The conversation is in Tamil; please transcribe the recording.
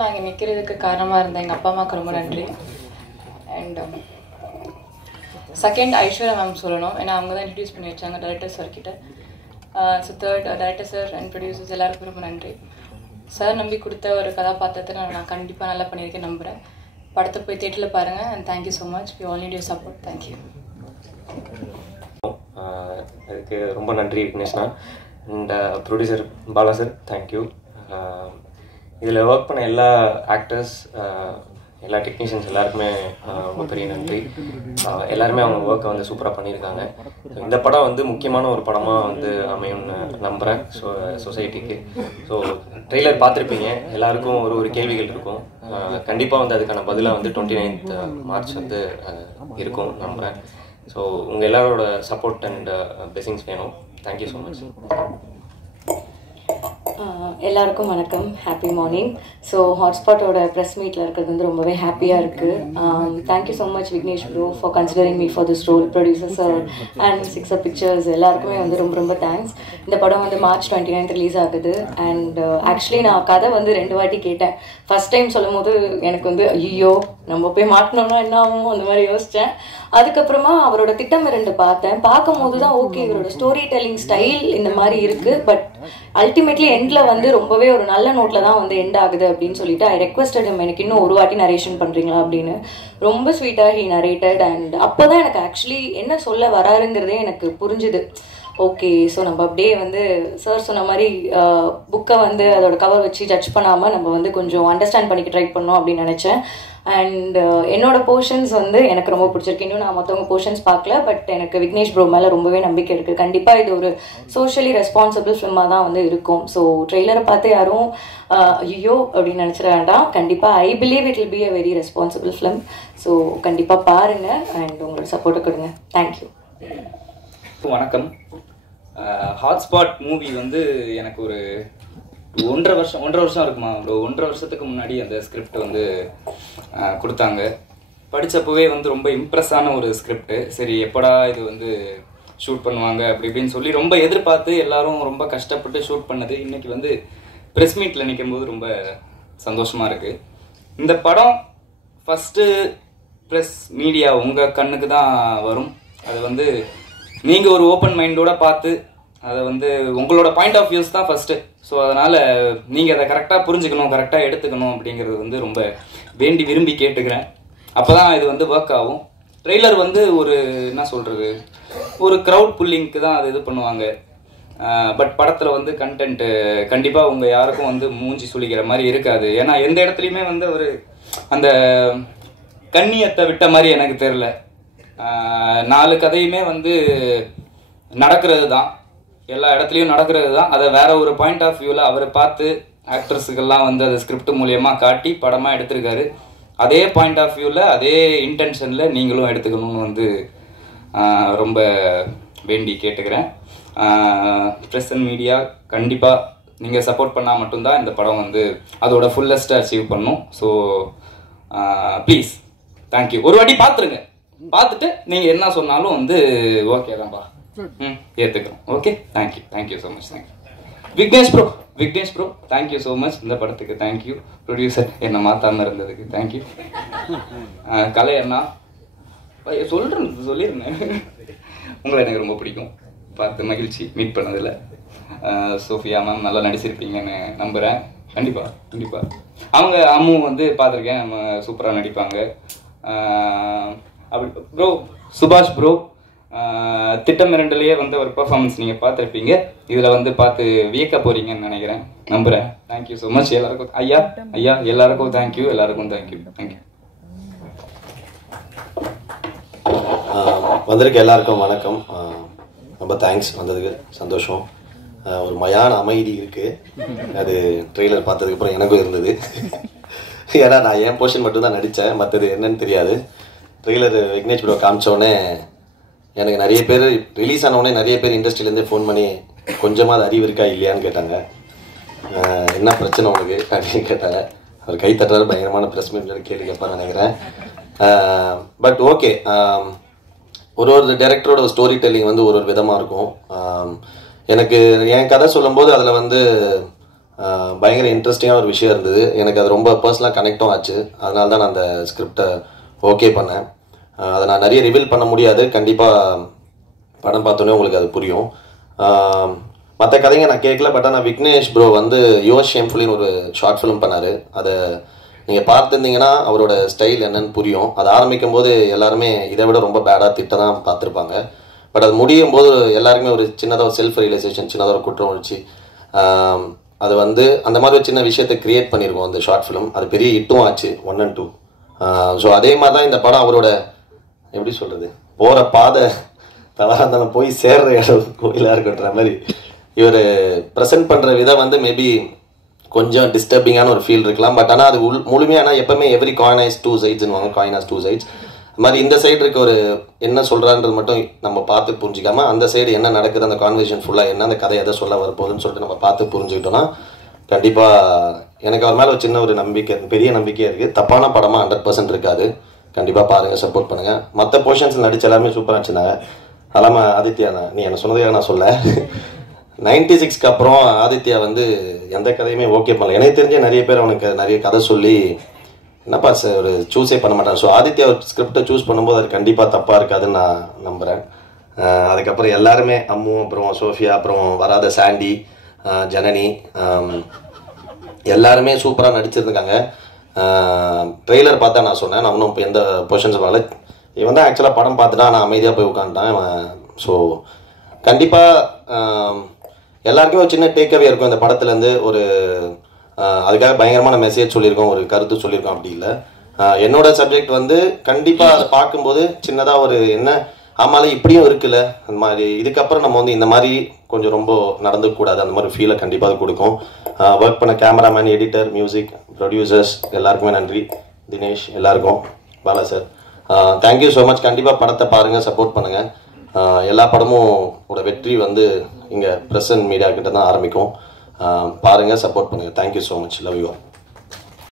நான் இங்கே நிற்கிறதுக்கு காரணமாக இருந்தேன் எங்கள் அப்பா அம்மாவுக்கு ரொம்ப நன்றி. அண்ட் செகண்ட் ஐஸ்வர்யா மேம் சொல்லணும், ஏன்னா அவங்க தான் இன்ட்ரடியூஸ் பண்ணி வச்சாங்க டைரக்டர் சார் கிட்ட. So third director sir and producers எல்லாருக்கும் ரொம்ப நன்றி. சார் நம்பி கொடுத்த ஒரு கதாபாத்திரத்தை நான் கண்டிப்பாக நல்லா பண்ணியிருக்கேன் நம்புகிறேன். படத்தை போய் தேட்டரில் பாருங்கள். And thank you so much. We all need your support. Thank you. அதுக்கு ரொம்ப நன்றி விக்னேஷ்னா. And producer Bala sir thank you. இதில் ஒர்க் பண்ண எல்லா ஆக்டர்ஸ், எல்லா டெக்னீஷியன்ஸ் எல்லாருக்குமே ரொம்ப பெரிய நன்றி. எல்லாருமே அவங்க ஒர்க்கை வந்து சூப்பராக பண்ணியிருக்காங்க. இந்த படம் வந்து முக்கியமான ஒரு படமாக வந்து அமையும்னு நம்புகிறேன் சொசைட்டிக்கு. ஸோ ட்ரெய்லர் பார்த்துருப்பீங்க, எல்லாருக்கும் ஒரு கேள்விகள் இருக்கும். கண்டிப்பாக வந்து அதுக்கான பதிலாக வந்து 29th மார்ச் வந்து இருக்கும் நம்புகிறேன். ஸோ உங்கள் எல்லாரோட சப்போர்ட் அண்ட் பிளெஸிங்ஸ் வேணும். Thank you so much. எல்லாருக்கும் வணக்கம், ஹாப்பி மார்னிங். ஸோ ஹாட்ஸ்பாட்டோட ப்ரெஸ் மீட்டில் இருக்கிறது வந்து ரொம்பவே ஹாப்பியாக இருக்குது. Thank you so much Vignesh bro for considering me for this role. Producer sir and Sixer Pictures எல்லாருக்குமே வந்து ரொம்ப ரொம்ப தேங்க்ஸ். இந்த படம் வந்து March 29 ரிலீஸ் ஆகுது. அண்ட் ஆக்சுவலி நான் கதை வந்து 2 வாட்டி கேட்டேன். ஃபர்ஸ்ட் டைம் சொல்லும் போது எனக்கு வந்து ஐயோ நம்ம போய் மாட்டினோம்னா என்ன ஆகும் அந்த மாதிரி யோசித்தேன். அதுக்கப்புறமா அவரோட திட்டம் 2 பார்த்தேன். பார்க்கும்போது தான் ஓகே இவரோட ஸ்டோரி டெல்லிங் ஸ்டைல் இந்த மாதிரி இருக்குது. பட் அல்டிமேட்லி எண்டில் வந்து ரொம்பவே ஒரு நல்ல நோட்டில் தான் வந்து எண்ட் ஆகுது அப்படின்னு சொல்லிட்டு ஐ ரெக்வஸ்டட் எனக்கு இன்னும் ஒரு வாட்டி நரேஷன் பண்ணுறீங்களா அப்படின்னு. ரொம்ப ஸ்வீட்டாக ஹி நரேட்டட். அண்ட் அப்போ தான் எனக்கு ஆக்சுவலி என்ன சொல்ல வராருங்கிறதே எனக்கு புரிஞ்சுது. ஓகே, ஸோ நம்ம அப்படியே வந்து சார் சொன்ன மாதிரி புக்கை வந்து அதோட கவர் வச்சு ஜட்ஜ் பண்ணாமல் நம்ம வந்து கொஞ்சம் அண்டர்ஸ்டாண்ட் பண்ணிக்க ட்ரை பண்ணோம் அப்படின்னு நினச்சேன். அண்ட் என்னோட போர்ஷன்ஸ் வந்து எனக்கு ரொம்ப பிடிச்சிருக்கு. இன்னும் நான் மற்றவங்க போர்ஷன்ஸ் பார்க்கல, பட் எனக்கு விக்னேஷ் ப்ரோ மேலே ரொம்பவே நம்பிக்கை இருக்குது. கண்டிப்பாக இது ஒரு சோஷியலி ரெஸ்பான்சிபிள் ஃபிலிமாக தான் வந்து இருக்கும். ஸோ ட்ரெய்லரை பார்த்து யாரும் ஐயோ அப்படின்னு நினச்சிட வேண்டாம். கண்டிப்பாக I believe it will be a very responsible film. So கண்டிப்பாக பாருங்கள் அண்ட் உங்களோட சப்போர்ட்டை கொடுங்க. தேங்க்யூ. வணக்கம். ஹாட்ஸ்பாட் மூவி வந்து எனக்கு ஒரு 1.5 வருஷம் இருக்குமா ப்ரோ. 1.5 வருஷத்துக்கு முன்னாடி அந்த ஸ்கிரிப்ட் வந்து கொடுத்தாங்க. படித்தப்பவே வந்து ரொம்ப இம்ப்ரெஸ்ஸான ஒரு ஸ்கிரிப்ட். சரி எப்படா இது வந்து ஷூட் பண்ணுவாங்க அப்படி இப்படின்னு சொல்லி ரொம்ப எதிர்பார்த்து எல்லாரும் ரொம்ப கஷ்டப்பட்டு ஷூட் பண்ணது இன்னைக்கு வந்து ப்ரெஸ் மீட்டில் நிற்கும் போது ரொம்ப சந்தோஷமாக இருக்குது. இந்த படம் ஃபஸ்ட்டு ப்ரெஸ் மீடியா உங்கள் கண்ணுக்கு தான் வரும். அது வந்து நீங்கள் ஒரு ஓப்பன் மைண்டோட பார்த்து அதை வந்து உங்களோட பாயிண்ட் ஆஃப் வியூஸ் தான் ஃபஸ்ட்டு. ஸோ அதனால் நீங்கள் அதை கரெக்டாக புரிஞ்சுக்கணும், கரெக்டாக எடுத்துக்கணும் அப்படிங்கிறது வந்து ரொம்ப வேண்டி விரும்பி கேட்டுக்கிறேன். அப்போ தான் இது வந்து ஒர்க் ஆகும். ட்ரெய்லர் வந்து ஒரு என்ன சொல்கிறது, ஒரு க்ரௌட் புல்லிங்க்கு தான் அது இது பண்ணுவாங்க. பட் படத்தில் வந்து கண்டென்ட்டு கண்டிப்பாக உங்கள் யாருக்கும் வந்து மூஞ்சி சுளிக்கிற மாதிரி இருக்காது. ஏன்னா எந்த இடத்துலையுமே வந்து ஒரு அந்த கண்ணியத்தை விட்ட மாதிரி எனக்கு தெரில. 4 கதையுமே வந்து நடக்கிறது தான், எல்லா இடத்துலையும் நடக்கிறது தான். அதை வேற ஒரு பாயிண்ட் ஆஃப் வியூவில் அவர் பார்த்து ஆக்ட்ரஸுக்கெல்லாம் வந்து அதை ஸ்கிரிப்ட் மூலியமாக காட்டி படமாக எடுத்திருக்காரு. அதே பாயிண்ட் ஆஃப் வியூவில் அதே இன்டென்ஷனில் நீங்களும் எடுத்துக்கணும்னு வந்து ரொம்ப வேண்டி கேட்டுக்கிறேன். ப்ரெஸ் அண்ட் மீடியா கண்டிப்பாக நீங்கள் சப்போர்ட் பண்ணால் மட்டும்தான் இந்த படம் வந்து அதோட ஃபுல்லஸ்ட்டை அச்சீவ் பண்ணும். So please thank you. ஒரு வாட்டி பார்த்துருங்க, பார்த்துட்டு நீங்கள் என்ன சொன்னாலும் வந்து ஓகே தான்ப்பா, ஏற்றுக்கிறோம். Okay, thank you so much. Thank you Vignesh bro thank you so much. இந்த படத்துக்கு தேங்க்யூ. ப்ரொடியூசர் என்னை மாற்றாமல் இருந்ததுக்கு தேங்க்யூ. கலை அண்ணா சொல்லியிருந்தேன் உங்களை எனக்கு ரொம்ப பிடிக்கும், பார்த்து மகிழ்ச்சி மீட் பண்ணதில். சோஃபியா மேம் நல்லா நடிச்சிருப்பீங்கன்னு நம்புகிறேன். கண்டிப்பாக அவங்க அம்மு வந்து பார்த்துருக்கேன், நம்ம சூப்பராக நடிப்பாங்க. அப்படி ப்ரோ சுபாஷ் ப்ரோ திட்டம் 2லயே வந்து ஒரு பெர்ஃபார்மன்ஸ் நீங்கள் பார்த்துருப்பீங்க. இதில் வந்து பார்த்து வியக்க போறீங்கன்னு நினைக்கிறேன், நம்புகிறேன். தேங்க்யூ ஸோ மச் எல்லாருக்கும். ஐயா எல்லாருக்கும் தேங்க்யூ. வந்திருக்க எல்லாருக்கும் வணக்கம். ரொம்ப தேங்க்ஸ் வந்ததுக்கு, சந்தோஷம். ஒரு மயான அமைதி இருக்குது. அது ட்ரெய்லர் பார்த்ததுக்கப்புறம் எனக்கும் இருந்தது. ஏன்னா நான் என் போர்ஷன் மட்டும்தான் நடித்தேன், மற்றது என்னன்னு தெரியாது. ட்ரெய்லர் விக்னேஷ் ப்ரோ காமிச்சோடனே எனக்கு நிறைய பேர் ரிலீஸ் ஆனவுடனே நிறைய பேர் இண்டஸ்ட்ரியிலேருந்தே ஃபோன் பண்ணி கொஞ்சமாக அது அறிவு இருக்கா இல்லையான்னு கேட்டாங்க. என்ன பிரச்சனை உனக்கு அப்படின்னு கேட்டாங்க. அவர் கை தட்டுறாரு, பயங்கரமான ப்ரெஸ் மீட்டில் கேள்வி கேட்பான்னு நினைக்கிறேன். பட் ஓகே, ஒரு டைரக்டரோட ஸ்டோரி டெல்லிங் வந்து ஒரு விதமாக இருக்கும். எனக்கு என் கதை சொல்லும்போது அதில் வந்து பயங்கர இன்ட்ரெஸ்டிங்கான ஒரு விஷயம் இருந்தது. எனக்கு அது ரொம்ப பர்சனலாக கனெக்டும் ஆச்சு. அதனால தான் நான் அந்த ஸ்கிரிப்டை ஓகே பண்ணேன். அதை நான் நிறைய ரிவீல் பண்ண முடியாது. கண்டிப்பாக படம் பார்த்தோன்னே உங்களுக்கு அது புரியும். மற்ற கதைங்க நான் கேட்கல. பட் ஆனால் விக்னேஷ் ப்ரோ வந்து யுவர் ஷேம்ஃபுல்லின்னு ஒரு ஷார்ட் ஃபிலிம் பண்ணார். அதை நீங்கள் பார்த்துருந்தீங்கன்னா அவரோட ஸ்டைல் என்னன்னு புரியும். அது ஆரம்பிக்கும் போது எல்லாருமே இதை விட ரொம்ப பேடாக திட்ட தான் பார்த்துருப்பாங்க. பட் அது முடியும் போது எல்லாருக்குமே ஒரு சின்னதாக ஒரு செல்ஃப் ரியலைசேஷன், சின்னதாக ஒரு குற்றம் உணர்ச்சி, அது வந்து அந்த மாதிரி ஒரு சின்ன விஷயத்தை க்ரியேட் பண்ணியிருக்கோம் அந்த ஷார்ட் ஃபிலிம். அது பெரிய ஹிட்டும் ஆச்சு 1 and 2. ஸோ அதே மாதிரி தான் இந்த படம் அவரோட எப்படி சொல்கிறது, போகிற பாதை தவறாக இருந்தாலும் போய் சேர்ற இடம் கோயிலாக இருக்குன்ற மாதிரி இவர் ப்ரெசென்ட் பண்ணுற விதம் வந்து மேபி கொஞ்சம் டிஸ்டர்பிங்கான ஒரு ஃபீல் இருக்கலாம். பட் ஆனால் அது முழுமையான எப்பவுமே every coin has 2 sides coin has 2 sides. அது மாதிரி இந்த சைடு இருக்க ஒரு என்ன சொல்கிறான்றது மட்டும் நம்ம பார்த்து புரிஞ்சிக்காமல் அந்த சைடு என்ன நடக்குது, அந்த கான்வர்சேஷன் ஃபுல்லாக என்ன, அந்த கதை எதை சொல்ல வரப்போகுதுன்னு சொல்லிட்டு நம்ம பார்த்து புரிஞ்சுக்கிட்டோன்னா கண்டிப்பாக எனக்கு அவர் மேலே ஒரு சின்ன ஒரு நம்பிக்கை, பெரிய நம்பிக்கையாக இருக்குது. தப்பான படமாக 100% இருக்காது. கண்டிப்பாக பாருங்கள், சப்போர்ட் பண்ணுங்கள். மற்ற போர்ஷன்ஸ் நடிச்சு எல்லாமே சூப்பராக வச்சுருந்தாங்க. அதெல்லாம் ஆதித்யா நீ என்ன சொன்னதே நான் சொல்ல 96க்கு அப்புறம் ஆதித்யா வந்து எந்த கதையுமே ஓகே பண்ணல. எனக்கு தெரிஞ்ச நிறைய பேர் அவனுக்கு நிறைய கதை சொல்லி என்னப்பா சார் ஒரு சூஸே பண்ண மாட்டான். ஸோ ஆதித்யா ஒரு ஸ்கிரிப்டை சூஸ் பண்ணும்போது அது கண்டிப்பாக தப்பாக இருக்காதுன்னு நான் நம்புகிறேன். அதுக்கப்புறம் எல்லாருமே அம்மு, அப்புறம் சோஃபியா, அப்புறம் வராத சாண்டி, ஜனனி, எல்லாருமே சூப்பராக நடிச்சிருந்துருக்காங்க. ட்ரெய்லர் பார்த்தா நான் சொன்னேன், நான் இன்னும் இப்போ எந்த பொசிஷன்ஸ் வரல. இவன் தான் ஆக்சுவலாக படம் பார்த்துட்டா நான் அமைதியாக போய் உட்காந்துட்டான். ஸோ கண்டிப்பாக எல்லாருக்குமே ஒரு சின்ன டேக்அவே இருக்கும் இந்த படத்துலேருந்து. ஒரு அதுக்காக பயங்கரமான மெசேஜ் சொல்லியிருக்கோம், ஒரு கருத்து சொல்லியிருக்கோம் அப்படி இல்லை. என்னோட சப்ஜெக்ட் வந்து கண்டிப்பாக அதை பார்க்கும்போது சின்னதாக ஒரு என்ன ஆமால இப்படியும் இருக்குல்ல, அந்த மாதிரி இதுக்கப்புறம் நம்ம வந்து இந்த மாதிரி கொஞ்சம் ரொம்ப நடந்துக்கூடாது, அந்த மாதிரி ஃபீலை கண்டிப்பாக அது கொடுக்கும். ஒர்க் பண்ண கேமராமேன், எடிட்டர், மியூசிக், ப்ரொடியூசர்ஸ் எல்லாருக்குமே நன்றி. தினேஷ், எல்லாருக்கும், Bala sir, thank you so much. கண்டிப்பாக படத்தை பாருங்கள், சப்போர்ட் பண்ணுங்கள். எல்லா படமும் ஓட வெற்றி வந்து இங்கே ப்ரெஸ் அண்ட் மீடியா கிட்ட தான் ஆரம்பிக்கும். பாருங்கள், சப்போர்ட் பண்ணுங்கள். Thank you so much. Love you all.